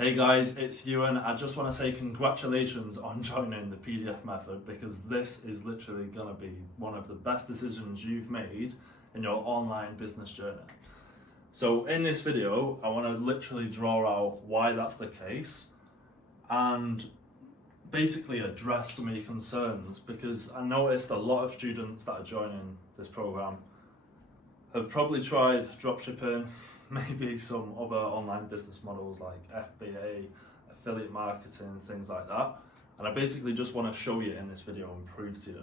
Hey guys, it's Ewan. I just want to say congratulations on joining the PDF method because this is literally going to be one of the best decisions you've made in your online business journey. So in this video, I want to literally draw out why that's the case and basically address some of your concerns, because I noticed a lot of students that are joining this program have probably tried dropshipping, maybe some other online business models like FBA, affiliate marketing, things like that. And I basically just want to show you in this video and prove to you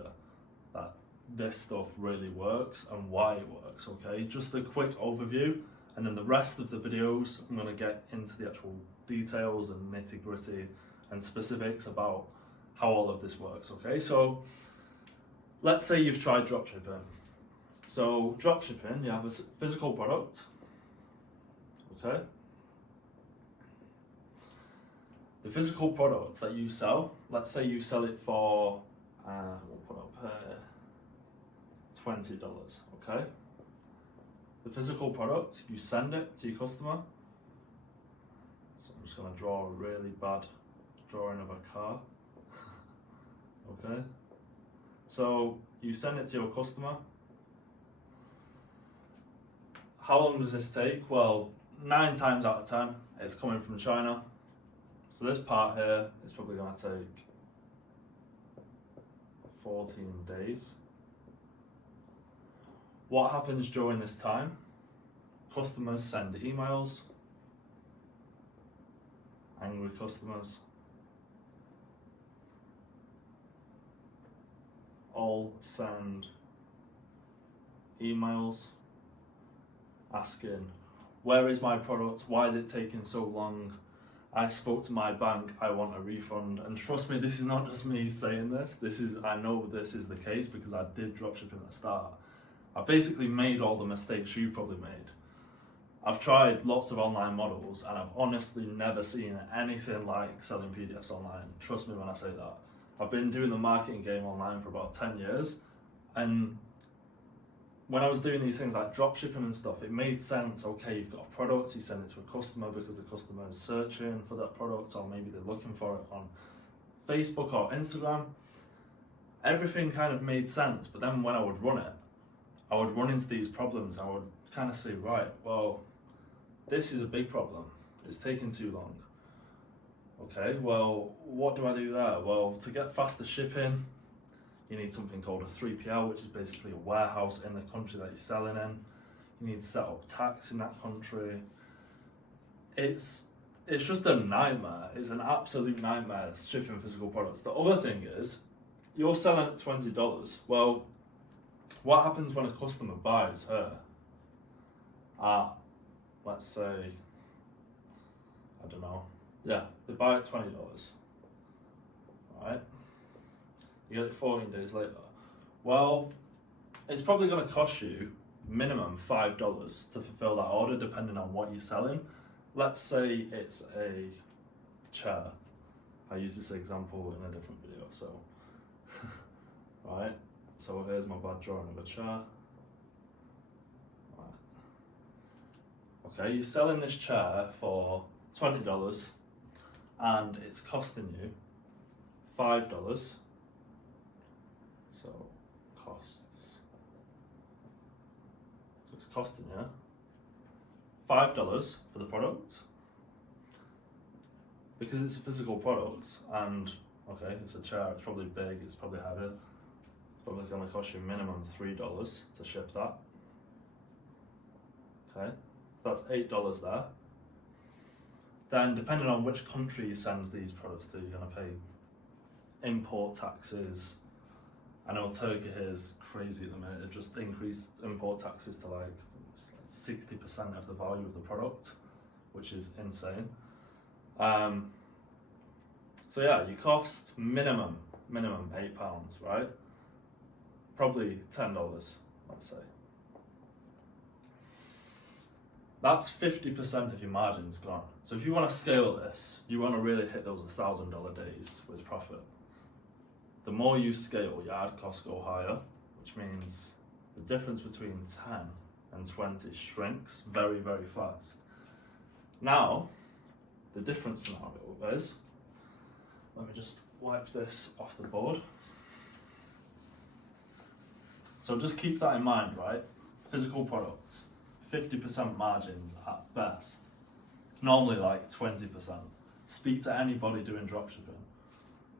that this stuff really works and why it works, okay? Just a quick overview, and then the rest of the videos, I'm going to get into the actual details and nitty gritty and specifics about how all of this works, okay? So let's say you've tried dropshipping. So dropshipping, you have a physical product, okay? The physical product that you sell, let's say you sell it for, we'll put up here, $20, okay? The physical product, you send it to your customer. So I'm just going to draw a really bad drawing of a car, okay? So you send it to your customer. How long does this take? Well, 9 times out of 10, it's coming from China. So this part here is probably going to take 14 days. What happens during this time? Customers send emails, angry customers, all send emails asking, where is my product? Why is it taking so long? I spoke to my bank, I want a refund. And trust me, this is not just me saying this. I know this is the case because I did dropshipping at the start. I basically made all the mistakes you've probably made. I've tried lots of online models and I've honestly never seen anything like selling PDFs online. Trust me when I say that. I've been doing the marketing game online for about 10 years, and when I was doing these things like dropshipping and stuff, it made sense. Okay, you've got a product, you send it to a customer because the customer is searching for that product, or maybe they're looking for it on Facebook or Instagram. Everything kind of made sense, but then when I would run it, I would run into these problems. I would kind of say, right, well, this is a big problem. It's taking too long. Okay, well, what do I do there? Well, to get faster shipping, you need something called a 3PL, which is basically a warehouse in the country that you're selling in. You need to set up tax in that country. It's just a nightmare. It's an absolute nightmare shipping physical products. The other thing is, you're selling at $20. Well, what happens when a customer buys her at, let's say, I don't know, yeah, they buy at $20, right? You get it 14 days later. Well, it's probably going to cost you minimum $5 to fulfill that order, depending on what you're selling. Let's say it's a chair. I use this example in a different video, so, right? So here's my bad drawing of a chair. Right. Okay, you're selling this chair for $20 and it's costing you $5. So costs. So it's costing you $5 for the product because it's a physical product, and okay, it's a chair, it's probably big, it's probably heavy. It's probably going to cost you minimum $3 to ship that. Okay, so that's $8 there. Then depending on which country you send these products to, you're going to pay import taxes. I know Turkey here is crazy at the minute. They've just increased import taxes to like 60% of the value of the product, which is insane. So yeah, you cost minimum £8, right? Probably $10, let's say. That's 50% of your margins gone. So if you want to scale this, you want to really hit those $1,000 days with profit. The more you scale, your ad costs go higher, which means the difference between 10 and 20 shrinks very, very fast. Now, The different scenario is, let me just wipe this off the board. So just keep that in mind, right? Physical products, 50% margins at best. It's normally like 20%. Speak to anybody doing dropshipping.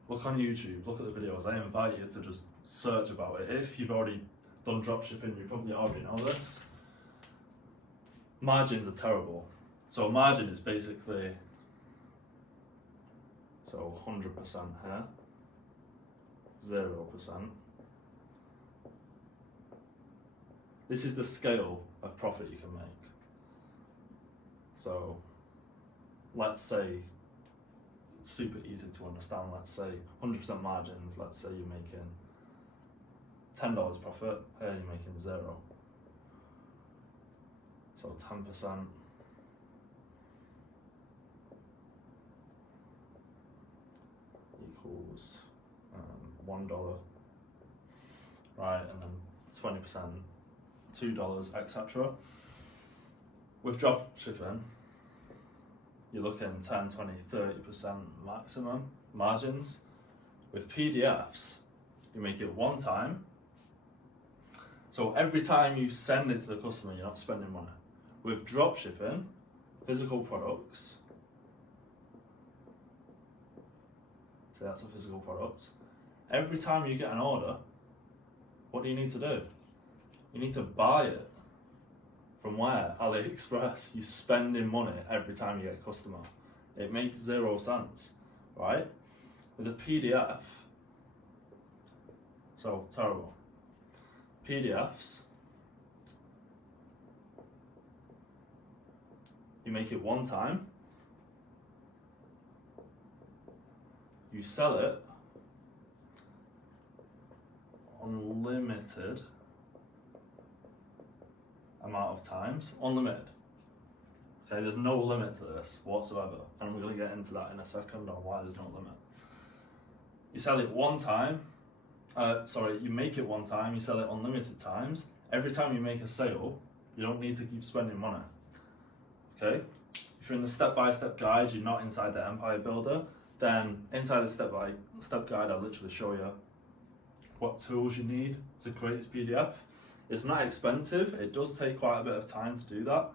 Look on YouTube, look at the videos. I invite you to just search about it. If you've already done dropshipping, you probably already know this. Margins are terrible. So a margin is basically, so 100% here, 0%. This is the scale of profit you can make. So let's say, super easy to understand, let's say 100% margins, let's say you're making $10 profit, here you're making 0. So 10% equals $1, right, and then 20%, $2, etc. With drop shipping, you're looking 10, 20, 30% maximum margins. With PDFs, you make it one time. So every time you send it to the customer, you're not spending money. With drop shipping, physical products, so that's a physical product. Every time you get an order, what do you need to do? You need to buy it. From where? AliExpress. You're spending money every time you get a customer. It makes 0 sense, right? With a PDF, so terrible. PDFs, you make it one time, you sell it unlimited amount of times, unlimited. Okay, there's no limit to this whatsoever, and we're going to get into that in a second on why there's no limit. You sell it one time, you make it one time, you sell it unlimited times. Every time you make a sale, you don't need to keep spending money. Okay? If you're in the step-by-step guide, you're not inside the Empire Builder, then inside the step-by-step guide, I'll literally show you what tools you need to create this PDF. It's not expensive, it does take quite a bit of time to do that.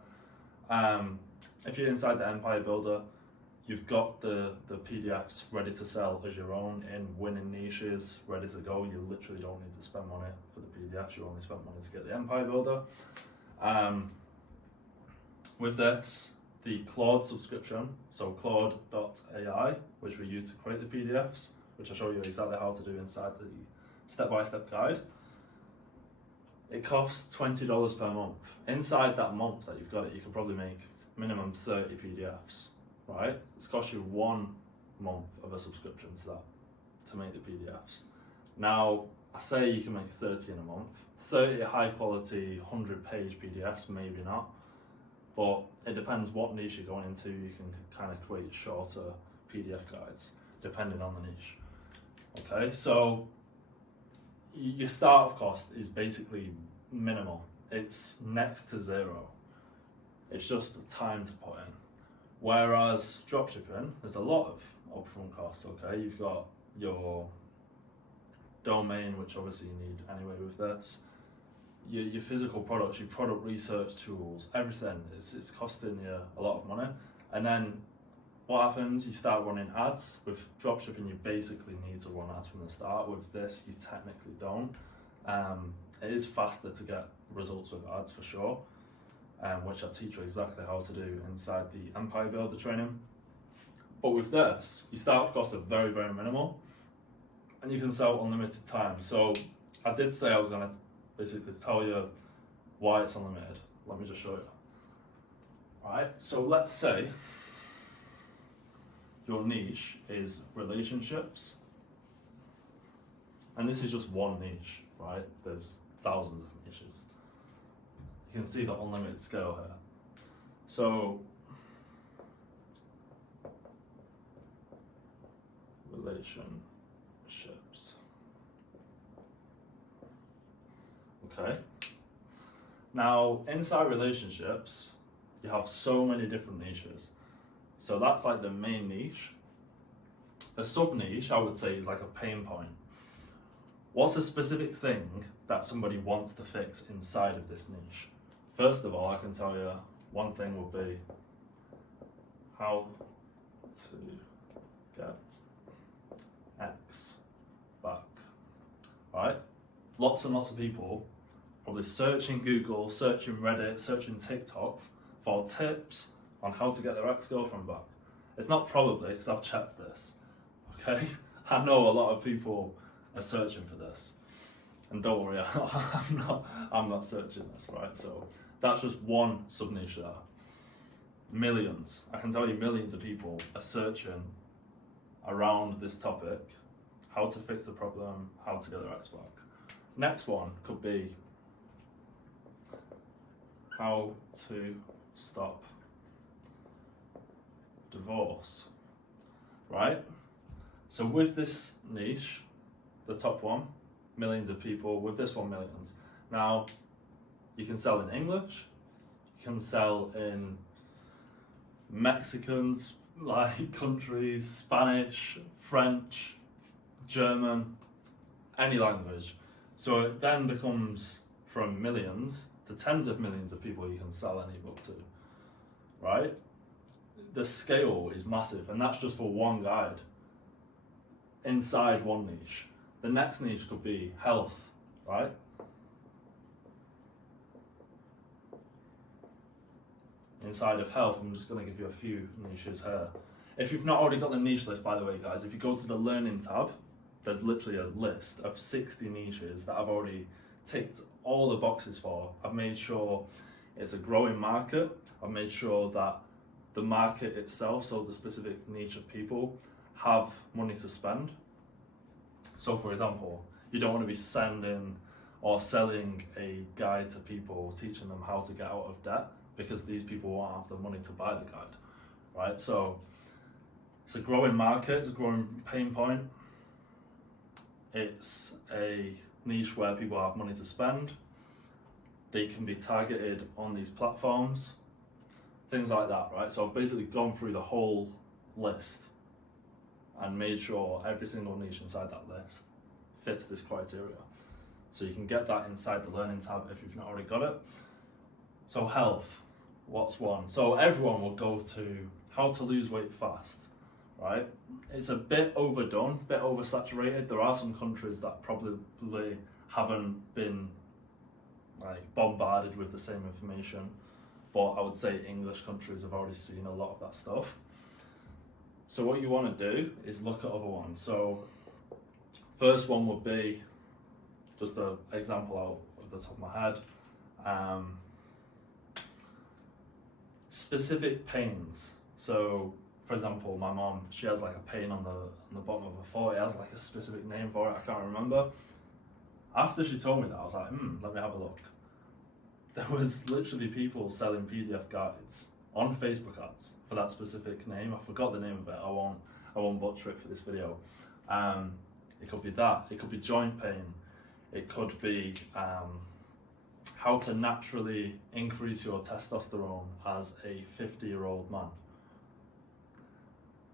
If you're inside the Empire Builder, you've got the PDFs ready to sell as your own in winning niches, ready to go. You literally don't need to spend money for the PDFs, you only spend money to get the Empire Builder. With this, the Claude subscription, so Claude.ai, which we use to create the PDFs, which I'll show you exactly how to do inside the step-by-step guide. It costs $20 per month. Inside that month that you've got it, you can probably make minimum 30 PDFs, right? It's cost you 1 month of a subscription to that, to make the PDFs. Now, I say you can make 30 in a month. 30 high quality, 100-page PDFs, maybe not. But it depends what niche you're going into. You can kind of create shorter PDF guides, depending on the niche. Okay, so your startup cost is basically minimal. It's next to 0. It's just the time to put in. Whereas dropshipping, there's a lot of upfront costs. Okay, you've got your domain, which obviously you need anyway with this. Your physical products, your product research tools, everything. It's costing you a lot of money. And then what happens? You start running ads. With dropshipping, you basically need to run ads from the start. With this, you technically don't. It is faster to get results with ads for sure, which I teach you exactly how to do inside the Empire Builder training. But with this, your startup costs are very, very minimal, and you can sell unlimited time. So I did say I was going to basically tell you why it's unlimited. Let me just show you. Right, so let's say your niche is relationships, and this is just one niche, right? There's thousands of niches. You can see the unlimited scale here. So relationships. Okay. Now inside relationships, you have so many different niches. So that's like the main niche. A sub niche, I would say, is like a pain point. What's a specific thing that somebody wants to fix inside of this niche? First of all, I can tell you one thing would be how to get X back. Right? Lots and lots of people probably searching Google, searching Reddit, searching TikTok for tips on how to get their ex-girlfriend back. It's not probably, because I've checked this. Okay? I know a lot of people are searching for this. And don't worry, I'm not searching this, right? So that's just one sub niche there. Millions, I can tell you millions of people are searching around this topic, how to fix the problem, how to get their ex back. Next one could be how to stop divorce, right? So with this niche, the top one, millions of people, with this one, millions. Now, you can sell in English, you can sell in Mexicans, like countries, Spanish, French, German, any language. So it then becomes from millions to tens of millions of people you can sell any book to, right? The scale is massive, and that's just for one guide inside one niche. The next niche could be health, right? Inside of health, I'm just going to give you a few niches here. If you've not already got the niche list, by the way, guys, if you go to the Learning tab, there's literally a list of 60 niches that I've already ticked all the boxes for. I've made sure it's a growing market. I've made sure that the market itself, so the specific niche of people, have money to spend. So for example, you don't want to be sending or selling a guide to people, teaching them how to get out of debt, because these people won't have the money to buy the guide, right? So it's a growing market, it's a growing pain point. It's a niche where people have money to spend. They can be targeted on these platforms, things like that, right? So I've basically gone through the whole list and made sure every single niche inside that list fits this criteria. So you can get that inside the Learning tab if you've not already got it. So health, what's one? So everyone will go to how to lose weight fast, right? It's a bit overdone, a bit oversaturated. There are some countries that probably haven't been like bombarded with the same information, but I would say English countries have already seen a lot of that stuff. So what you want to do is look at other ones. So first one would be just an example out of the top of my head. Specific pains. So for example, my mom, she has like a pain on the bottom of her foot. It has like a specific name for it, I can't remember. After she told me that, I was like, let me have a look. There was literally people selling PDF guides on Facebook ads for that specific name. I forgot the name of it. I won't butcher it for this video. It could be that. It could be joint pain. It could be how to naturally increase your testosterone as a 50-year-old man.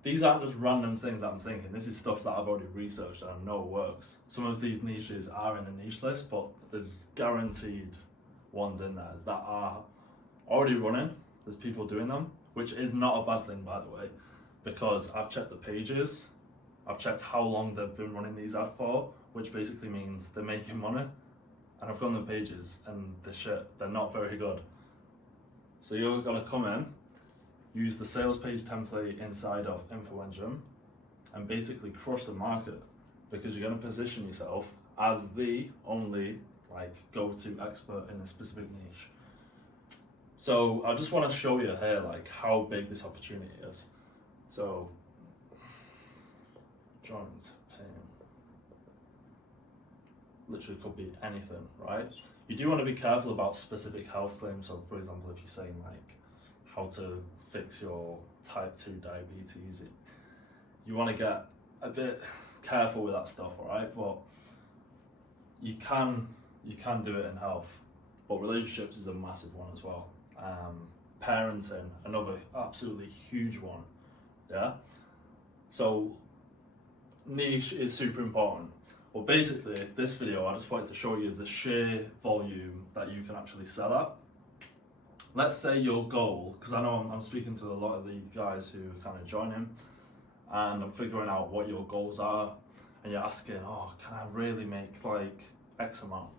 These aren't just random things that I'm thinking. This is stuff that I've already researched and I know works. Some of these niches are in the niche list, but there's guaranteed ones in there that are already running. There's people doing them, which is not a bad thing, by the way, because I've checked the pages, I've checked how long they've been running these ads for, which basically means they're making money, and I've gone the pages and they're not very good. So you're gonna come in, use the sales page template inside of InfoEngine, and basically crush the market, because you're gonna position yourself as the only go-to expert in a specific niche. So I just want to show you here how big this opportunity is. So joint pain, literally could be anything, right? You do want to be careful about specific health claims. So for example, if you're saying how to fix your type 2 diabetes, you want to get a bit careful with that stuff, all right? But you can do it in health, but relationships is a massive one as well. Parenting, another absolutely huge one. Yeah. So niche is super important. Well, basically, this video I just wanted to show you the sheer volume that you can actually sell at. Let's say your goal, because I know I'm speaking to a lot of the guys who are kind of joining, and I'm figuring out what your goals are, and you're asking, oh, can I really make like X amount?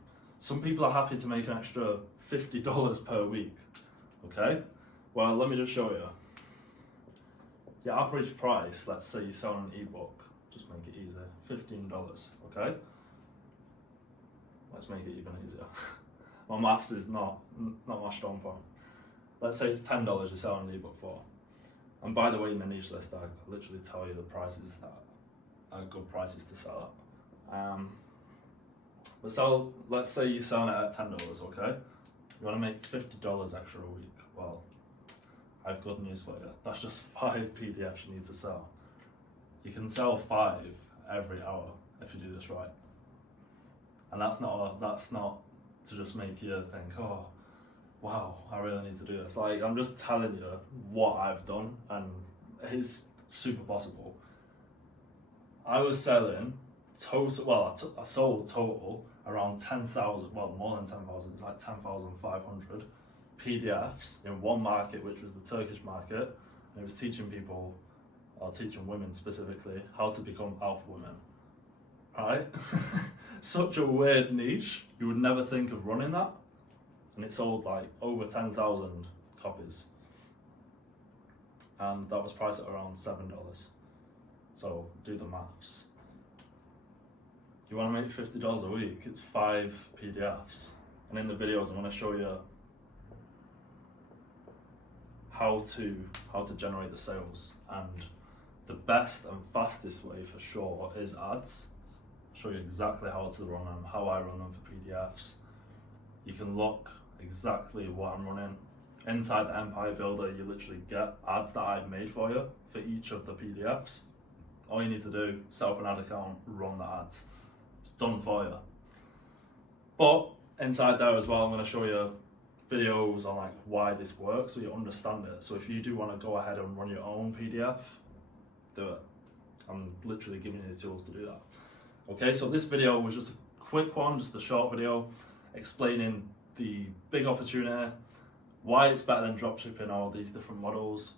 Some people are happy to make an extra $50 per week. Okay, well, let me just show you. Your average price, let's say you sell an ebook, just make it easy, $15, okay? Let's make it even easier. My maths is not my strong point. Let's say it's $10 you're selling an ebook for. And by the way, in the niche list, I literally tell you the prices that are good prices to sell at. But let's say you're selling it at $10, okay? You want to make $50 extra a week. Well, I have good news for you. That's just 5 PDFs you need to sell. You can sell 5 every hour if you do this right. And that's not to just make you think, oh, wow, I really need to do this. Like, I'm just telling you what I've done, and it's super possible. I was selling I sold total around 10,000, well, more than 10,000, it's like 10,500 PDFs in one market, which was the Turkish market, and it was teaching women specifically, how to become alpha women. Right? Such a weird niche. You would never think of running that. And it sold like over 10,000 copies. And that was priced at around $7. So do the maths. You want to make $50 a week, it's 5 PDFs. And in the videos, I'm going to show you how to generate the sales. And the best and fastest way for sure is ads. I'll show you exactly how to run them, how I run them for PDFs. You can look exactly what I'm running. Inside the Empire Builder, you literally get ads that I've made for you for each of the PDFs. All you need to do, set up an ad account, run the ads. It's done for you. But inside there as well, I'm going to show you videos on like why this works so you understand it. So if you do want to go ahead and run your own PDF, do it. I'm literally giving you the tools to do that. Okay, so this video was just a quick one, just a short video explaining the big opportunity, why it's better than dropshipping, all these different models.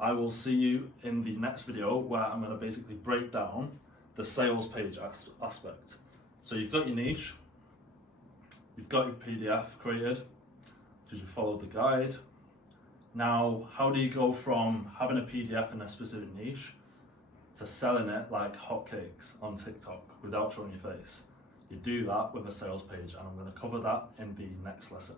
I will see you in the next video where I'm going to basically break down the sales page aspect. So you've got your niche, you've got your PDF created, because you followed the guide. Now, how do you go from having a PDF in a specific niche to selling it like hotcakes on TikTok without showing your face? You do that with a sales page, and I'm going to cover that in the next lesson.